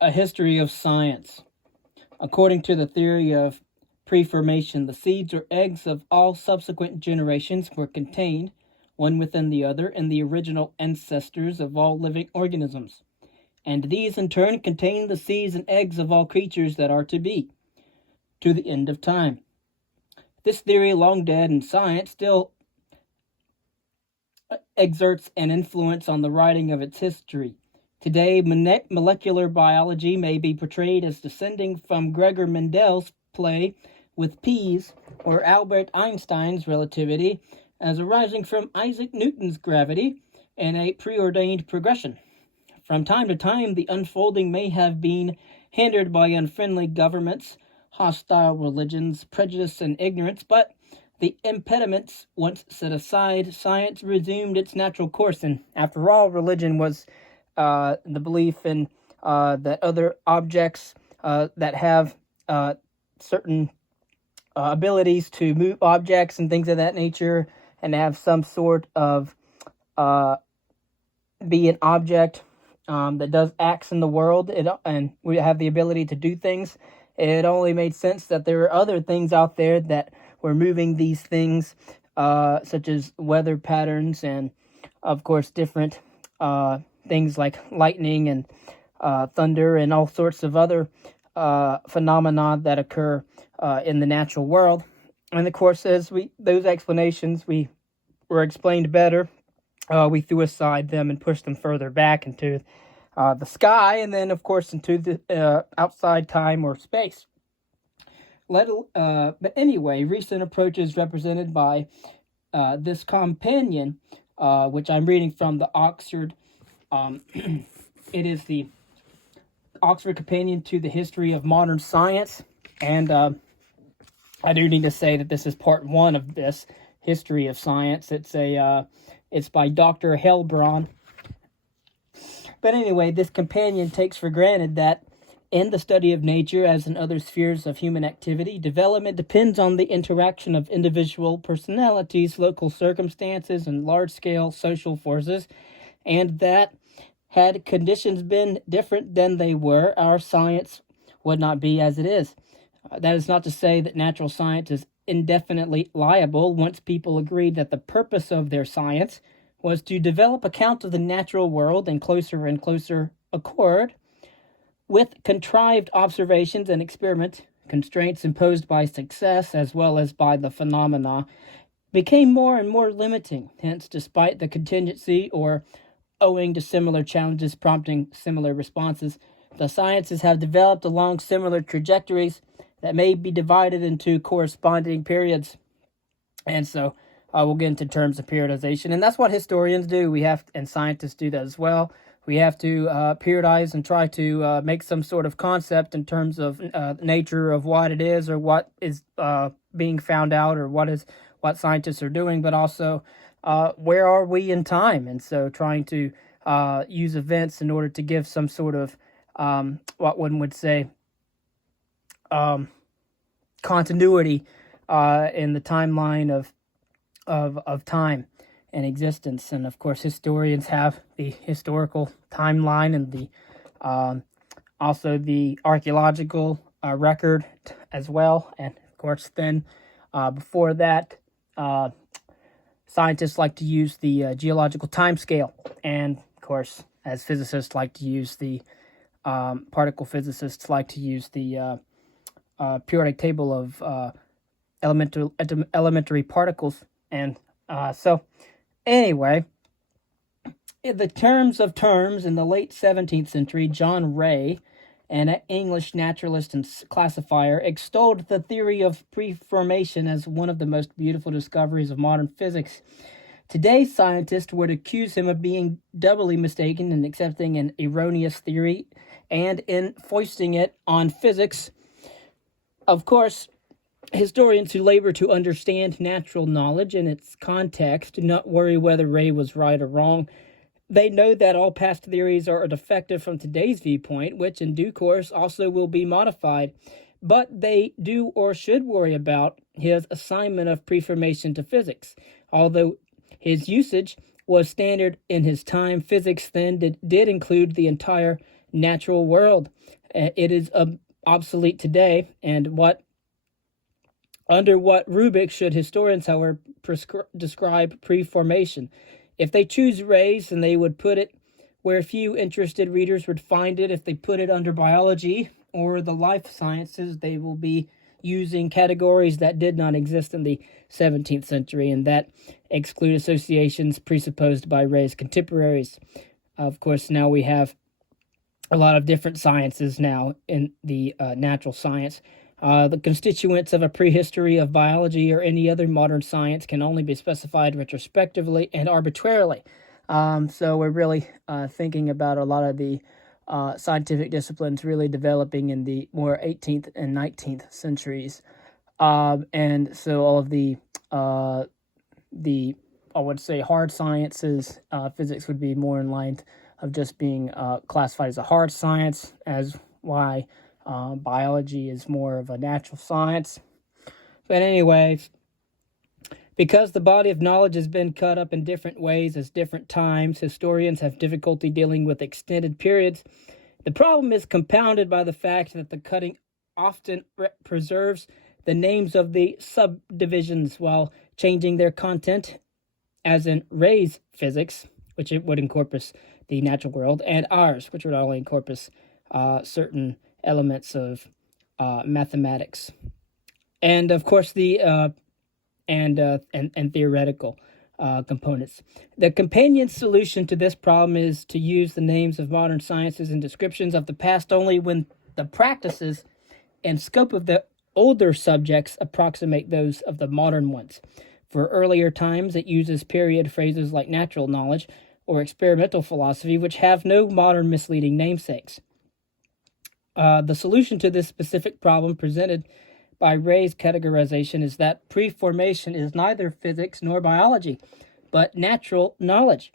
A history of science. According to the theory of preformation, the seeds or eggs of all subsequent generations were contained, one within the other, in the original ancestors of all living organisms, and these in turn contain the seeds and eggs of all creatures that are to be, to the end of time. This theory, long dead in science, still exerts an influence on the writing of its history. Today, molecular biology may be portrayed as descending from Gregor Mendel's play with peas, or Albert Einstein's relativity as arising from Isaac Newton's gravity in a preordained progression. From time to time, the unfolding may have been hindered by unfriendly governments, hostile religions, prejudice, and ignorance, but the impediments once set aside, science resumed its natural course. And after all, religion was the belief in that other objects that have certain abilities to move objects and things of that nature, and have some sort of be an object that does acts in the world, and we have the ability to do things. It only made sense that there are other things out there that were moving these things, such as weather patterns and, of course, different things like lightning and thunder and all sorts of other phenomena that occur in the natural world. And of course, as those explanations were explained better, we threw aside them and pushed them further back into the sky, and then, of course, into the outside time or space. But anyway, recent approaches represented by this companion, which I'm reading from the Oxford. It is the Oxford Companion to the History of Modern Science, and I do need to say that this is part one of this history of science. It's by Dr. Heilbron. But anyway, this companion takes for granted that in the study of nature, as in other spheres of human activity, development depends on the interaction of individual personalities, local circumstances, and large-scale social forces, and that had conditions been different than they were, our science would not be as it is. That is not to say that natural science is indefinitely liable. Once people agreed that the purpose of their science was to develop account of the natural world in closer and closer accord with contrived observations and experiments, constraints imposed by success as well as by the phenomena became more and more limiting. Hence, despite the contingency or owing to similar challenges prompting similar responses, the sciences have developed along similar trajectories that may be divided into corresponding periods. And so we'll get into terms of periodization, and that's what historians do. And scientists do that as well. We have to periodize and try to make some sort of concept in terms of nature of what it is, or what is being found out, or what scientists are doing, but also where are we in time? And so trying to use events in order to give some sort of what one would say continuity in the timeline of time and existence. And of course, historians have the historical timeline and the also the archaeological record as well. And of course, then before that, scientists like to use the geological time scale, and of course, as physicists like to use the particle physicists like to use the periodic table of elementary particles. And so anyway, in the terms in the late 17th century, John Ray, an English naturalist and classifier, extolled the theory of preformation as one of the most beautiful discoveries of modern physics. Today's scientists would accuse him of being doubly mistaken in accepting an erroneous theory and in foisting it on physics. Of course, historians who labor to understand natural knowledge in its context do not worry whether Ray was right or wrong. They know that all past theories are defective from today's viewpoint, which in due course also will be modified. But they do or should worry about his assignment of preformation to physics. Although his usage was standard in his time, physics then did include the entire natural world. It is obsolete today, and under what rubric should historians, however, describe pre-formation? If they choose race, then they would put it where few interested readers would find it. If they put it under biology or the life sciences, they will be using categories that did not exist in the 17th century, and that exclude associations presupposed by Ray's contemporaries. Of course, now we have a lot of different sciences now in the natural science. The constituents of a prehistory of biology or any other modern science can only be specified retrospectively and arbitrarily. So we're really thinking about a lot of the scientific disciplines really developing in the more 18th and 19th centuries. And so all of the I would say hard sciences, physics would be more in line of just being classified as a hard science, as why biology is more of a natural science. But anyways, because the body of knowledge has been cut up in different ways at different times, historians have difficulty dealing with extended periods. The problem is compounded by the fact that the cutting often preserves the names of the subdivisions while changing their content, as in Ray's physics, which it would encompass the natural world, and ours, which would only encompass certain elements of mathematics, and of course the and theoretical components. The companion solution to this problem is to use the names of modern sciences and descriptions of the past only when the practices and scope of the older subjects approximate those of the modern ones. For earlier times, it uses period phrases like natural knowledge or experimental philosophy, which have no modern misleading namesakes. The solution to this specific problem presented by Ray's categorization is that pre-formation is neither physics nor biology, but natural knowledge.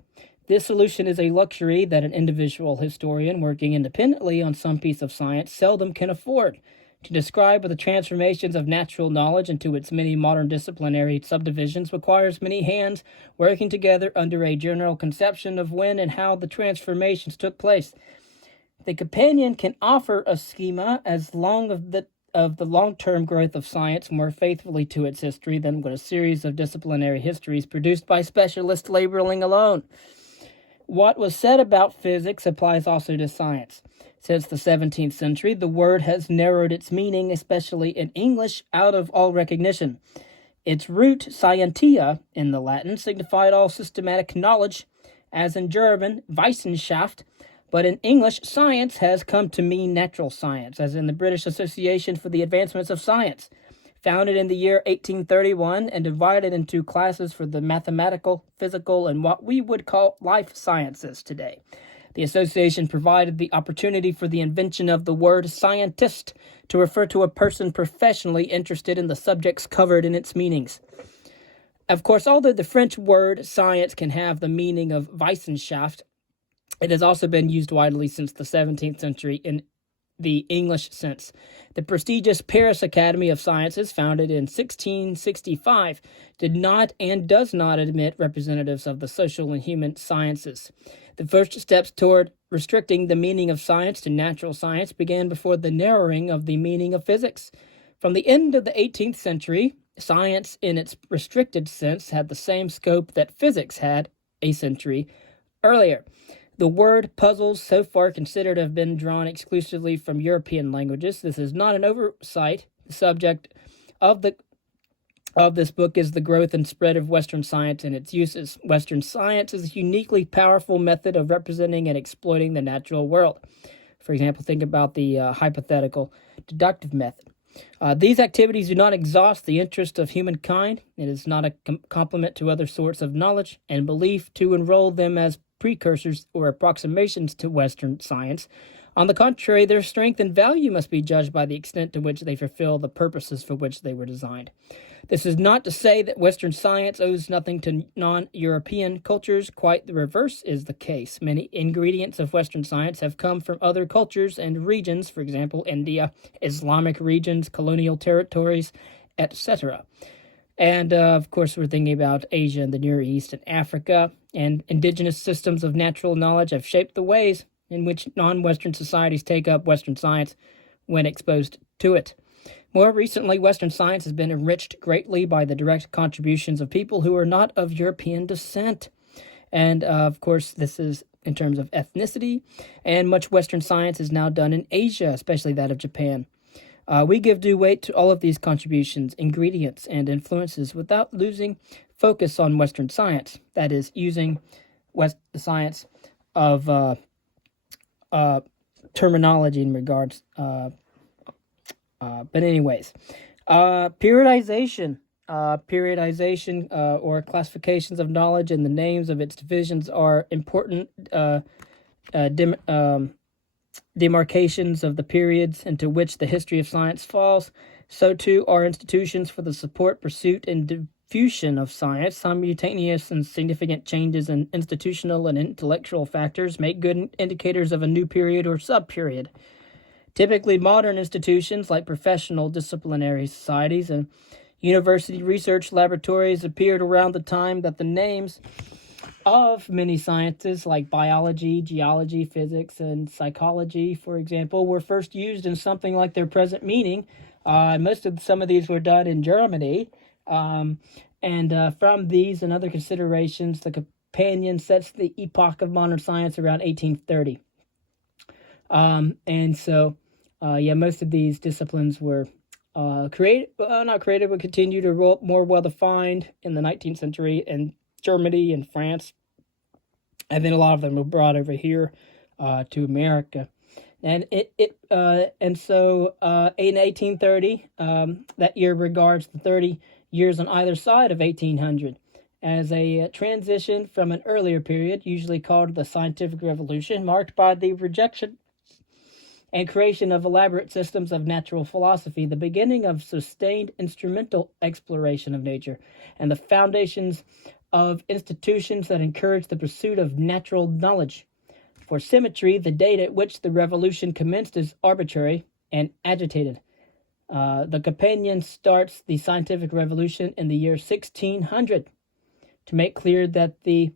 This solution is a luxury that an individual historian working independently on some piece of science seldom can afford. To describe the transformations of natural knowledge into its many modern disciplinary subdivisions requires many hands working together under a general conception of when and how the transformations took place. The companion can offer a schema as long of the long-term growth of science more faithfully to its history than would a series of disciplinary histories produced by specialists laboring alone. What was said about physics applies also to science. Since the 17th century, the word has narrowed its meaning, especially in English, out of all recognition. Its root, scientia, in the Latin, signified all systematic knowledge, as in German, Wissenschaft, but in English, science has come to mean natural science, as in the British Association for the Advancements of Science, founded in the year 1831 and divided into classes for the mathematical, physical, and what we would call life sciences today. The association provided the opportunity for the invention of the word scientist to refer to a person professionally interested in the subjects covered in its meanings. Of course, although the French word science can have the meaning of Wissenschaft, it has also been used widely since the 17th century in the English sense. The prestigious Paris Academy of Sciences, founded in 1665, did not and does not admit representatives of the social and human sciences. The first steps toward restricting the meaning of science to natural science began before the narrowing of the meaning of physics. From the end of the 18th century, science in its restricted sense had the same scope that physics had a century earlier. The word puzzles, so far considered to have been drawn exclusively from European languages. This is not an oversight. The subject of this book is the growth and spread of Western science and its uses. Western science is a uniquely powerful method of representing and exploiting the natural world. For example, think about the hypothetical deductive method. These activities do not exhaust the interest of humankind. It is not a complement to other sorts of knowledge and belief to enroll them as precursors or approximations to Western science. On the contrary, their strength and value must be judged by the extent to which they fulfill the purposes for which they were designed. This is not to say that Western science owes nothing to non-European cultures. Quite the reverse is the case. Many ingredients of Western science have come from other cultures and regions, for example, India, Islamic regions, colonial territories, etc. And, of course, we're thinking about Asia and the Near East and Africa. And indigenous systems of natural knowledge have shaped the ways in which non-Western societies take up Western science when exposed to it. More recently, Western science has been enriched greatly by the direct contributions of people who are not of European descent. And, of course, this is in terms of ethnicity, and much Western science is now done in Asia, especially that of Japan. We give due weight to all of these contributions, ingredients, and influences without losing focus on Western science, that is, using the science of terminology in regards. But anyways, periodization. Or classifications of knowledge and the names of its divisions are important demarcations of the periods into which the history of science falls. So too are institutions for the support, pursuit, and diffusion of science. Simultaneous and significant changes in institutional and intellectual factors make good indicators of a new period or sub-period. Typically, modern institutions like professional disciplinary societies and university research laboratories appeared around the time that the names of many sciences like biology, geology, physics, and psychology, for example, were first used in something like their present meaning. Some of these were done in Germany. From these and other considerations, the companion sets the epoch of modern science around 1830. Most of these disciplines were not created, but continued to more well-defined in the 19th century in Germany and France. And then a lot of them were brought over here to America. And in 1830, that year regards the 30 years on either side of 1800 as a transition from an earlier period, usually called the Scientific Revolution, marked by the rejection and creation of elaborate systems of natural philosophy, the beginning of sustained instrumental exploration of nature, and the foundations of institutions that encourage the pursuit of natural knowledge. For symmetry, the date at which the revolution commenced is arbitrary and agitated. The companion starts the scientific revolution in the year 1600. To make clear that the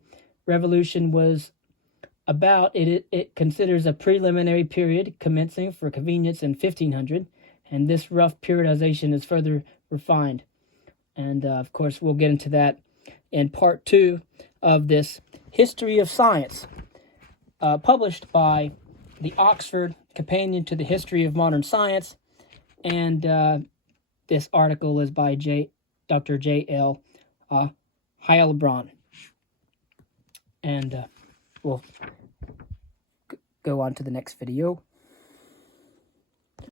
revolution was about, it considers a preliminary period commencing for convenience in 1500, and this rough periodization is further refined. And, of course, we'll get into that in part 2 of this History of Science, published by the Oxford Companion to the History of Modern Science, and this article is by Dr. J.L. Heilbron. And we'll go on to the next video.